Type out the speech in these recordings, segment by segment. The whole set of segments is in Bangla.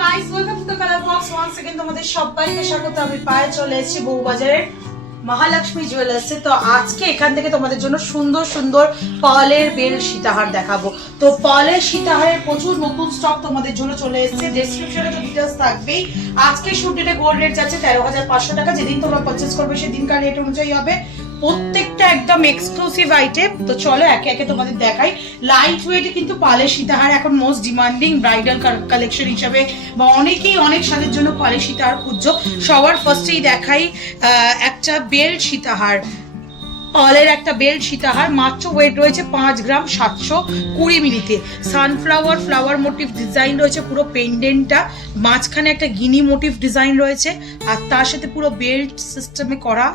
Guys, welcome to the colour box. Once again তোমাদের সবাইকে স্বাগত। আমি পায়ে চলে এসেছি বউবাজারের মহালক্ষ্মী জুয়েলার্সে। তো আজকে এখান থেকে তোমাদের জন্য সুন্দর সুন্দর পার্লের বেল সীতাহার দেখাবো। তো পার্লের সীতাহারের প্রচুর নতুন স্টক তোমাদের জন্য চলে এসেছে। ডেসক্রিপশনে তো ডিটেইলস থাকবেই। আজকে শুট ডেটে গোল্ড রেট যাচ্ছে 13,500 টাকা। যেদিন তোমরা পারচেজ করবে সেদিনকার রেট অনুযায়ী হবে। প্রত্যেকটা একদম এক্সক্লুসিভ আইটেম। তো চলো একে একে তোমাদের দেখাই। লাইট ওয়েটে কিন্তু পার্লের সীতাহার এখন মোস্ট ডিমান্ডিং ব্রাইডাল কালেকশন হিসাবে, বা অনেকেই অনেক সাজের জন্য পার্লের সীতাহার খুঁজছো। সবার ফার্স্টেই দেখাই একটা বেল্ট সীতাহার। পার্লের একটা বেল্ট সীতাহার, মাত্র ওয়েট রয়েছে 5 গ্রাম 720 মিলিতে। সানফ্লাওয়ার ফ্লাওয়ার মোটিভ ডিজাইন রয়েছে পুরো পেন্ডেন্টটা, মাঝখানে একটা গিনি মোটিভ ডিজাইন রয়েছে, আর তার সাথে পুরো বেল্ট সিস্টেমে করা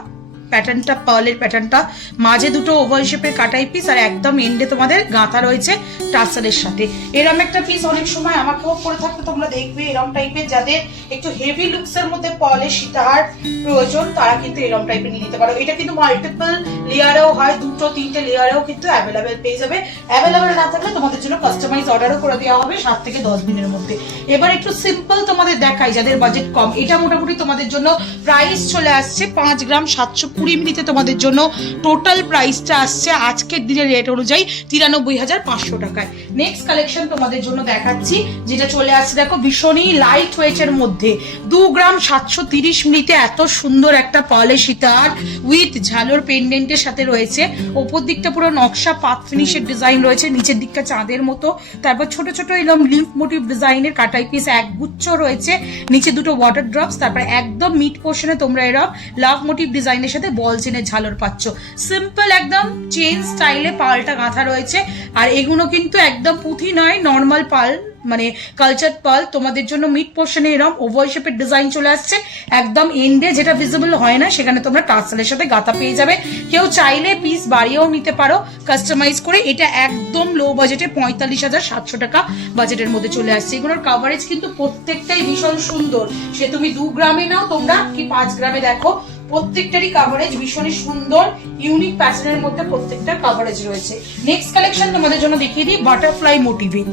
প্যাটার্নটা, পার্লের প্যাটার্নটা, মাঝে দুটো ওভাল শেপের কাটাই পিস, আর একদম এন্ডে তোমাদের গাঁথা রয়েছে টাসেলের সাথে। এরম একটা পিস অনেক সময় আমাকেও পরে থাকতে তোমরা দেখবে। এরম টাইপের যাদের একটু হেভি লুকস এর মধ্যে পার্লের সীতাহার প্রয়োজন তারা কিন্তু এরম টাইপের নিয়ে নিতে পারো। এটা কিন্তু মাল্টিপল লেয়ারেও হয়, 2-3টে লেয়ারেও কিন্তু অ্যাভেলেবেল পেয়ে যাবে। অ্যাভেলেবেল না থাকলে তোমাদের জন্য কাস্টমাইজ অর্ডারও করে দেওয়া হবে 7 থেকে 10 দিনের মধ্যে। এবার একটু সিম্পল তোমাদের দেখাই যাদের বাজেট কম। এটা মোটামুটি তোমাদের জন্য প্রাইস চলে আসছে 5 গ্রাম 720 মিনিটে। তোমাদের জন্য টোটাল প্রাইসটা আসছে আজকের দিনের রেট অনুযায়ী 93,500 টাকায়। নেক্সট কালেকশন তোমাদের জন্য দেখাচ্ছি, যেটা চলে আসছে দেখো ভীষণই লাইট ওয়েটের মধ্যে। 2 গ্রাম 730 মিনিটে এত সুন্দর একটা পার্লের সীতাহার উইথ ঝালর পেন্ডেন্টের সাথে রয়েছে। ওপর দিকটা পুরো নকশা পাত ফিনিশের ডিজাইন রয়েছে, নিচের দিকটা চাঁদের মতো, তারপর ছোট ছোট এরকম লিফ মোটিভ ডিজাইনের কাটাই পিস এক গুচ্ছ রয়েছে, নিচে দুটো ওয়াটার ড্রপস, তারপর একদম মিড পোর্শনে তোমরা এরকম লাভ মোটিভ ডিজাইনের সাথে বল চেনের ঝালর পাচ্ছ। সিম্পল একদম চেন স্টাইলে পার্লটা গাঁথা রয়েছে। আর এগুলো কিন্তু একদম পুঁথি নয়, নর্মাল পার্ল, মানে কালচার পার্ল। তোমাদের জন্য মিড পোর্শনে এরকম ওভাল শেপের ডিজাইন চলে আসছে, একদম এন্ডে যেটা ভিজিবল হয় না সেখানে তোমরা টাসেলের সাথে গাঁথা পেয়ে যাবে। কেউ চাইলে পিস বাড়িয়েও নিতে পারো কাস্টমাইজ করে। এটা একদম লো বাজেটে 45,700 টাকা বাজেটের মধ্যে চলে আসছে। এগুলোর কাভারেজ কিন্তু প্রত্যেকটাই ভীষণ সুন্দর। সে তুমি 2 গ্রামে নাও তোমরা কি 5 গ্রামে, দেখো প্রত্যেকটারই কাভারেজ ভীষণই সুন্দর, ইউনিক প্যাটার্নের মধ্যে প্রত্যেকটা কাভারেজ রয়েছে। নেক্সট কালেকশন তোমাদের জন্য দেখিয়ে দিই বাটারফ্লাই মোটিভে।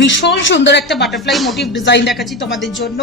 ভীষণ সুন্দর একটা বাটারফ্লাই মোটিভ ডিজাইন দেখাচ্ছি তোমাদের জন্য।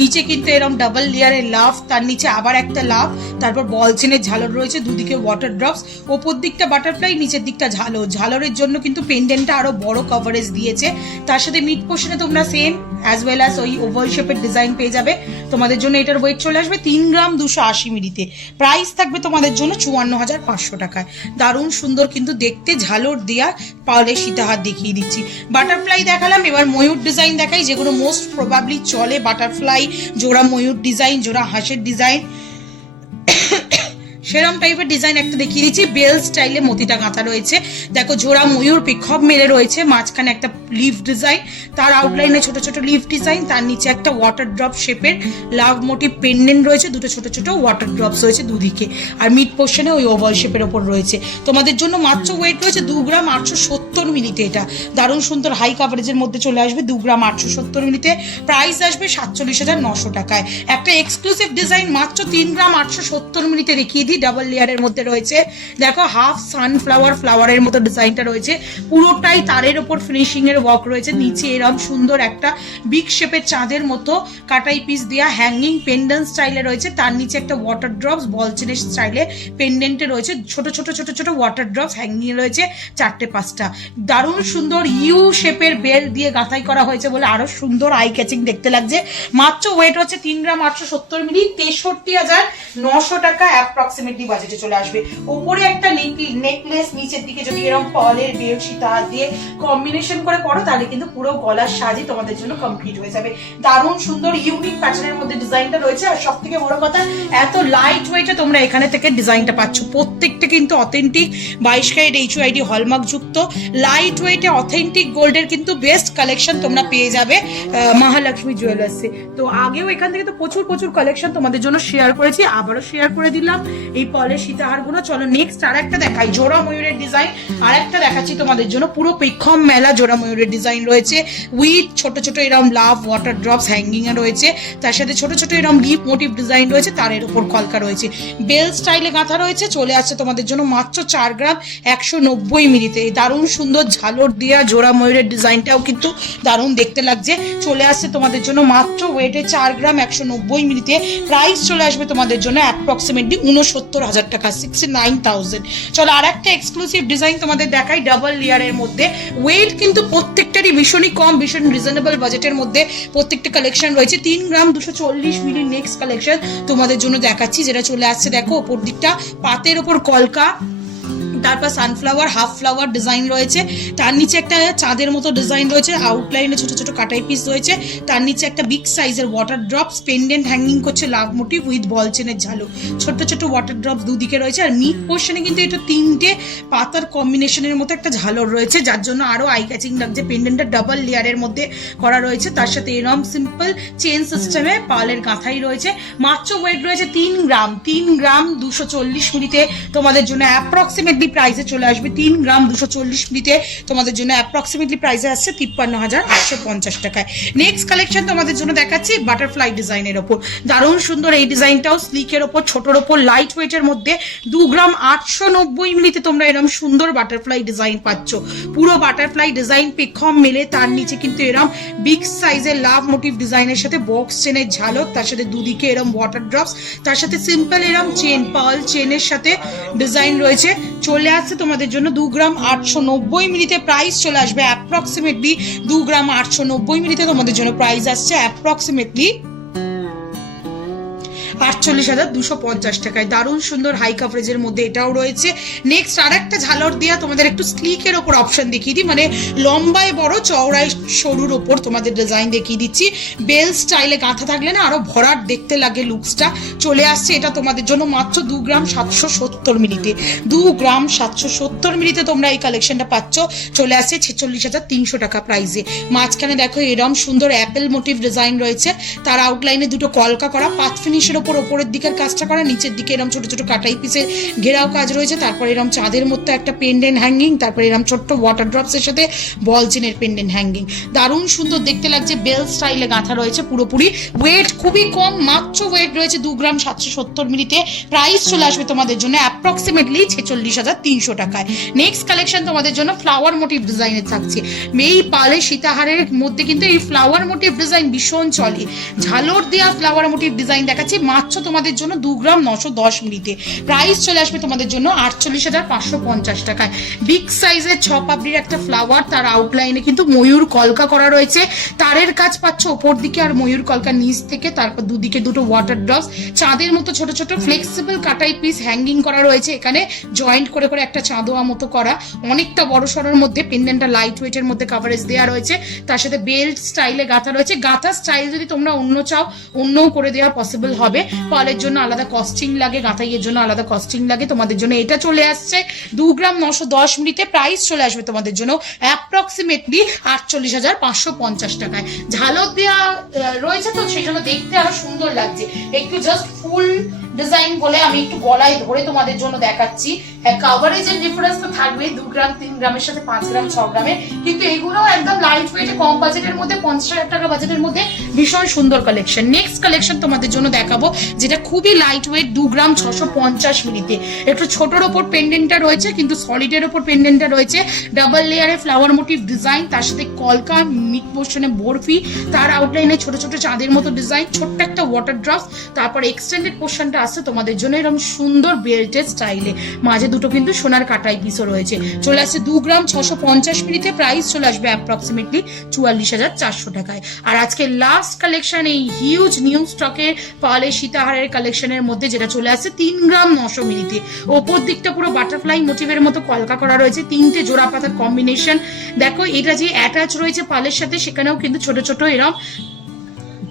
নিচে কিন্তু এরকম ডাবল লেয়ারের লাভ, তার নিচে আবার একটা লাভ, তারপর বল চেনের ঝালর রয়েছে, দুদিকে ওয়াটার ড্রপস, ওপর দিকটা বাটারফ্লাই, নিচের দিকটা ঝালর। ঝালরের জন্য কিন্তু পেন্ডেন্টটা আরো বড় কভারেজ দিয়েছে। তার সাথে মিড পোর্শনে তোমরা সেম অ্যাজ ওয়েল অ্যাজ ওই ওভাল শেপের ডিজাইন পেয়ে যাবে। তোমাদের জন্য এটার ওয়েট চলে আসবে 3 গ্রাম 280 মিলিতে। প্রাইস থাকবে তোমাদের জন্য 54,500 টাকায়। দারুণ সুন্দর কিন্তু দেখতে ঝালর দেয়া পার্লের সীতাহার দেখিয়ে দিচ্ছি। বাটারফ্লাই দেখালাম, এবার ময়ূর ডিজাইন দেখাই, যেগুলো মোস্ট প্রবাবলি চলে। বাটারফ্লাই, জোড়া ময়ূর ডিজাইন, জোড়া হাঁসের ডিজাইন, সেরম টাইপের ডিজাইন একটা দেখিয়ে দিচ্ছি। বেল স্টাইলে মতিটা গাঁথা রয়েছে, দেখো জোড়া ময়ূর পেখম মেলে রয়েছে, মাঝখানে একটা লিফ ডিজাইন, তার আউটলাইনে ছোট ছোট লিফ ডিজাইন, তার নিচে একটা ওয়াটার ড্রপ শেপের লাভ মোটিভ পেন্ডেন্ট রয়েছে, দুটো ছোট ছোট ওয়াটার ড্রপস রয়েছে দুদিকে, আর মিড পোর্শনে ওই ওভাল শেপের ওপর রয়েছে। তোমাদের জন্য মাত্র ওয়েট রয়েছে 2 গ্রাম 870 মিলিতে। এটা দারুণ সুন্দর হাই কাভারেজের মধ্যে চলে আসবে 2 গ্রাম 870 মিলিতে। প্রাইস আসবে 47,900 টাকায়। একটা এক্সক্লুসিভ ডিজাইন মাত্র 3 গ্রাম 870 মিলিতে দেখিয়ে দিই, ডাবল লেয়ারের মধ্যে রয়েছে। দেখো হাফ সানফ্লাওয়ার ফ্লাওয়ারের মতো ডিজাইনটা রয়েছে, পুরোটাই তারের ওপর ফিনিশিং এর ওয়ার্ক রয়েছে। নিচে এরকম সুন্দর একটা বিগ শেপের চাঁদের মতো কাটাই পিস দেওয়া হ্যাঙ্গিং পেন্ডেন্ট স্টাইলে রয়েছে, তার নিচে একটা ওয়াটার ড্রপস বল চেনের স্টাইলে পেন্ডেন্টে রয়েছে, ছোট ছোট ছোট ছোট ওয়াটার ড্রপস হ্যাঙ্গিং রয়েছে 4-5টা। দারুণ সুন্দর ইউ শেপের বেল দিয়ে গাঁথাই করা হয়েছে বলে আরো সুন্দর আই ক্যাচিং দেখতে লাগছে। মাত্র ওয়েট হচ্ছে 3 গ্রাম 870 মিলি, 63,900 টাকা অ্যাপ্রক্সিমেটলি বাজেটে চলে আসবে। উপরে একটা নেকলেস, নিচের দিকে যদি এরকম পার্লের বেল সীতাহার দিয়ে কম্বিনেশন করে পড়ো তাহলে কিন্তু পুরো গলার সাজই তোমাদের জন্য কমপ্লিট হয়ে যাবে। দারুণ সুন্দর ইউনিক প্যাটার্নের মধ্যে ডিজাইনটা রয়েছে। আর সব থেকে বড় কথা, এত লাইট ওয়েটে তোমরা এখানে থেকে ডিজাইনটা পাচ্ছ। প্রত্যেকটা কিন্তু অথেন্টিক 22 ক্যারেট HUID হলমার্ক যুক্ত লাইট ওয়েটে অথেন্টিক গোল্ডের কিন্তু বেস্ট কালেকশন তোমরা পেয়ে যাবে মহালক্ষ্মী জুয়েলার্সে। তো আগেও এখান থেকে তো প্রচুর কালেকশন তোমাদের জন্য শেয়ার করেছি, আবারও শেয়ার করে দিলাম। এই পলের সীতাহারগুলো। চলো নেক্সট আর একটা দেখাই, জোড়া ময়ূরের ডিজাইন আর একটা দেখাচ্ছি তোমাদের জন্য। পুরো পেখম মেলা জোড়া ময়ূরের ডিজাইন রয়েছে, উইথ ছোট ছোট এরকম লাভ ওয়াটার ড্রপস হ্যাঙ্গিং এ রয়েছে, তার সাথে ছোট ছোট এরকম লিপ মোটিভ ডিজাইন রয়েছে, তারের উপর কলকা রয়েছে, বেল স্টাইলে গাঁথা রয়েছে। চলে আসছে তোমাদের জন্য মাত্র 4 গ্রাম 190 মিলিতে। দারুণ সুন্দর ঝালর দেওয়া জোড়া ময়ূরের ডিজাইনটাও কিন্তু দারুণ দেখতে লাগছে। চলে আসছে তোমাদের জন্য মাত্র ওয়েটে 4 গ্রাম 190 মিলিতে। প্রাইস চলে আসবে তোমাদের জন্য অ্যাপ্রক্সিমেটলি 69,000 টাকা, 69,000। চলো আর একটা এক্সক্লুসিভ ডিজাইন তোমাদের দেখাই, ডাবল লেয়ারের মধ্যে। ওয়েট কিন্তু প্রত্যেকটারই ভীষণই কম, ভীষণ রিজনেবল বাজেটের মধ্যে প্রত্যেকটা কালেকশন রয়েছে। 3 গ্রাম 240 মিলি নেক্সট কালেকশন তোমাদের জন্য দেখাচ্ছি, যেটা চলে আসছে দেখো ওপর দিকটা পাতের ওপর কলকা, তারপর সানফ্লাওয়ার হাফ ফ্লাওয়ার ডিজাইন রয়েছে, তার নিচে একটা চাঁদের মতো ডিজাইন রয়েছে, আউটলাইনে ছোট ছোট কাটাই পিস রয়েছে, তার নিচে একটা বিগ সাইজের ওয়াটার ড্রপস পেন্ডেন্ট হ্যাঙ্গিং করছে লাভ মোটিভ উইথ বল চেনের ঝালু, ছোট ছোট ওয়াটার ড্রপস দুদিকে রয়েছে। আর মিড পোর্শনে কিন্তু এটা 3টে পাতার কম্বিনেশনের মতো একটা ঝালর রয়েছে, যার জন্য আরো আই ক্যাচিং লাগছে। পেন্ডেন্টটা ডাবল লেয়ারের মধ্যে করা রয়েছে, তার সাথে এরকম সিম্পল চেন সিস্টেমে পালের গাঁথাই রয়েছে। মাত্র ওয়েট রয়েছে 3 গ্রাম 240 মিলিতে তোমাদের জন্য অ্যাপ্রক্সিমেটলি প্রাইসে চলে আসবে। 3 গ্রাম 240 মিলিতে তোমাদের জন্য অ্যাপ্রক্সিমেটলি প্রাইসে আসছে 53,850 টাকায়। নেক্সট কালেকশন তোমাদের জন্য দেখাচ্ছি বাটারফ্লাই ডিজাইনের ওপর। দারুণ সুন্দর এই ডিজাইনটাও, স্লিকের ওপর ছোটর ওপর লাইট ওয়েটের মধ্যে 2 গ্রাম 890 মিলিতে তোমরা এরকম সুন্দর বাটারফ্লাই ডিজাইন পাচ্ছ। পুরো বাটারফ্লাই ডিজাইন পেখম মেলে, তার নিচে কিন্তু এরকম বিগ সাইজের লাভ মোটিভ ডিজাইনের সাথে বক্স চেনের ঝালক, তার সাথে দুদিকে এরকম ওয়াটার ড্রপস, তার সাথে সিম্পল এরকম চেন পার্ল চেনের সাথে ডিজাইন রয়েছে। চলে আসছে তোমাদের জন্য 2 গ্রাম 890 মিলিতে। প্রাইস চলে আসবে অ্যাপ্রক্সিমেটলি 2 গ্রাম 890 মিলিতে তোমাদের জন্য প্রাইস আসছে অ্যাপ্রক্সিমেটলি 48,250 টাকায়। দারুণ সুন্দর হাই কাভারেজের মধ্যে এটাও রয়েছে। নেক্সট আর একটা ঝালর দেওয়া তোমাদের একটু স্লিকের ওপর অপশন দেখিয়ে দিই, মানে লম্বায় বড় চওড়ায় সরুর ওপর তোমাদের ডিজাইন দেখিয়ে দিচ্ছি। বেল স্টাইলে গাঁথা থাকলে না আরো ভরাট দেখতে লাগে লুকসটা। চলে আসছে এটা তোমাদের জন্য মাত্র 2 গ্রাম 770 মিলিতে। 2 গ্রাম 770 মিলিতে তোমরা এই কালেকশনটা পাচ্ছ। চলে আসছে 46,300 টাকা প্রাইসে। মাঝখানে দেখো এরম সুন্দর অ্যাপেল মোটিভ ডিজাইন রয়েছে, তার আউটলাইনে দুটো কলকা করা, পাত ফিনিশের ওপরের দিকের কাজটা করা, নিচের দিকে এরকম ছোট ছোট কাটাই পিসের ঘেরাও কাজ রয়েছে, তারপর এরকম চাঁদের মধ্যে একটা পেন্ডেন্ট হ্যাঙ্গিং, তারপর এরকম ছোট্ট ওয়াটার ড্রপস এর সাথে বল চেনের পেন্ডেন্ট হ্যাঙ্গিং। দারুণ সুন্দর দেখতে লাগছে, বেল স্টাইলে গাঁথা রয়েছে পুরোপুরি। ওয়েট খুবই কম, মাত্র ওয়েট রয়েছে 2 গ্রাম 770 মিলিতে। প্রাইস চলে আসবে তোমাদের জন্য অ্যাপ্রক্সিমেটলি 46,300 টাকায়। নেক্সট কালেকশন তোমাদের জন্য ফ্লাওয়ার মোটিভ ডিজাইনের থাকছে। এই পালে সীতাহারের মধ্যে কিন্তু এই ফ্লাওয়ার মোটিভ ডিজাইন ভীষণ চলে। ঝালর দেওয়া ফ্লাওয়ার মোটিভ ডিজাইন দেখাচ্ছি মাত্র তোমাদের জন্য 2 গ্রাম 910 মিলিতে। প্রাইস চলে আসবে তোমাদের জন্য 48,550 টাকায়। বিগ সাইজের 6 পাপড়ির একটা ফ্লাওয়ার, তার আউটলাইনে কিন্তু ময়ূর কলকা করা রয়েছে, তারের কাজ পাচ্ছ ওপর দিকে আর ময়ূর কলকা নিচ থেকে, তারপর দুদিকে দুটো ওয়াটার ড্রপস, চাঁদের মতো ছোট ছোট ফ্লেক্সিবল কাটাই পিস হ্যাঙ্গিং করা রয়েছে, এখানে জয়েন্ট করে করে একটা চাঁদোয়া মতো করা, অনেকটা বড় সড়োর মধ্যে। পেন্ডেন্টটা লাইট ওয়েটের মধ্যে কাভারেজ দেওয়া রয়েছে, তার সাথে বেল্ট স্টাইলে গাঁথা রয়েছে। গাঁথা স্টাইল যদি তোমরা অন্য চাও অন্যও করে দেওয়া পসিবল হবে। পালের জন্য আলাদা কস্টিং লাগে, গাঁথাইয়ের জন্য আলাদা কস্টিং লাগে। তোমাদের জন্য এটা চলে আসছে 2 গ্রাম 910 মিলিতে। প্রাইস চলে আসবে তোমাদের জন্য অ্যাপ্রক্সিমেটলি 48,550 টাকায়। ঝালক দেওয়া রয়েছে তো সেই জন্য দেখতে আরো সুন্দর লাগছে। একটু জাস্ট ফুল ডিজাইন বলে আমি একটু গলায় ধরে তোমাদের জন্য দেখাচ্ছি। হ্যাঁ, কাভারেজের ডিফারেন্স তো থাকবে 2 গ্রাম 3 গ্রামের সাথে 5 গ্রাম 6 গ্রামে, কিন্তু এগুলো একদম লাইট ওয়েটে কম বাজেটের মধ্যে 50,000 টাকা বাজেটের মধ্যে ভীষণ সুন্দর কালেকশন। নেক্সট কালেকশন তোমাদের জন্য দেখাবো যেটা খুবই লাইট ওয়েট, 2 গ্রাম 650 মিলিতে। একটু ছোটর ওপর পেন্ডেন্টটা রয়েছে, কিন্তু সলিডের ওপর পেন্ডেন্টটা রয়েছে। ডাবল লেয়ারে ফ্লাওয়ার মোটিভ ডিজাইন, তার সাথে কলকা, মিড পোর্শনে বরফি, তার আউটলাইনে ছোট ছোট চাঁদের মতো ডিজাইন, ছোট্ট একটা ওয়াটার ড্রপস, তারপর এক্সটেন্ডেড পোর্শনটা আসছে তোমাদের জন্য এরকম সুন্দর বেল্টের স্টাইলে, মাঝে দুটো কিন্তু সোনার কাটাই পিসও রয়েছে। চলে আসছে 2 গ্রাম 650 মিলিতে। প্রাইস চলে আসবে অ্যাপ্রক্সিমেটলি 44,400 টাকায়। আর আজকে লাস্ট কালেকশন এই হিউজ নিউ স্টকের পালে সীতাহারের কালেকশনের মধ্যে, যেটা চলে আসছে 3 গ্রাম 900 মিলিতে। ওপর দিকটা পুরো বাটারফ্লাই মোটিভের মতো কলকা করা রয়েছে, 3টে জোড়া পাতার কম্বিনেশন। দেখো এটা যে অ্যাটাচ রয়েছে পালের সাথে, সেখানেও কিন্তু ছোট ছোট এরকম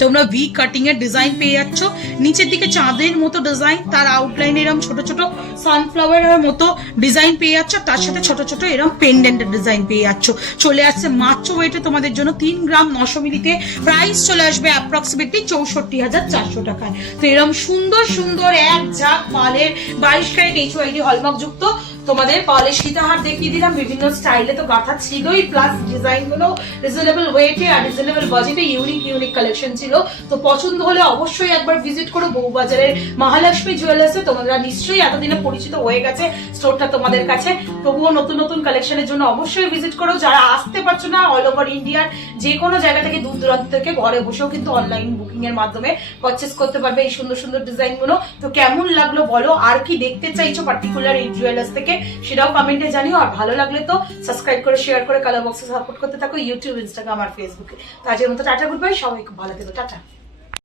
তোমরা ভি কাটিং এর ডিজাইন পেয়ে যাচ্ছ, নিচের দিকে চাঁদের মতো ডিজাইন, তার আউটলাইন এরকম ছোট ছোট সানফ্লাওয়ারের মতো ডিজাইন পেয়ে যাচ্ছ, তার সাথে ছোট ছোট এরকম পেন্ডেন্টের ডিজাইন পেয়ে যাচ্ছ। চলে আসছে মাত্র ওয়েটে তোমাদের জন্য 3 গ্রাম 900 মিলিতে, প্রাইস চলে আসবে অ্যাপ্রক্সিমেটলি 64,400 টাকায়। তো এরকম সুন্দর সুন্দর এক ঝাঁক মালের 22 ক্যারেট HYD হলমার্ক যুক্ত তোমাদের পার্লের সীতাহার দেখিয়ে দিলাম বিভিন্ন স্টাইলে, তো গাঁথা ছিলই, প্লাস ডিজাইন গুলো রিজনেবল ওয়েটে আর রিজনেবল বাজেটে ইউনিক কালেকশন ছিল। তো পছন্দ হলে অবশ্যই একবার ভিজিট করো বউবাজারের মহালক্ষ্মী জুয়েলার্সে। তোমরা নিশ্চয়ই এতদিনে পরিচিত হয়ে গেছে স্টোরটা তোমাদের কাছে, তবুও নতুন নতুন কালেকশনের জন্য অবশ্যই ভিজিট করো। যারা আসতে পারছো না, অল ওভার ইন্ডিয়ার যে কোনো জায়গা থেকে দূর দূরান্ত থেকে ঘরে বসেও কিন্তু অনলাইন বুকিং এর মাধ্যমে পারচেস করতে পারবে এই সুন্দর সুন্দর ডিজাইন গুলো। তো কেমন লাগলো বলো, আর কি দেখতে চাইছো পার্টিকুলার এই জুয়েলার্স থেকে সেটাও কমেন্টে জানিও। আর ভালো লাগলে তো সাবস্ক্রাইব করে শেয়ার করে কালার বক্সে সাপোর্ট করতে থাকো ইউটিউব, ইনস্টাগ্রাম আর ফেসবুকে। তো আজকের মতো টাটা, গুড বাই, সবাই খুব ভালো থেকো, টাটা।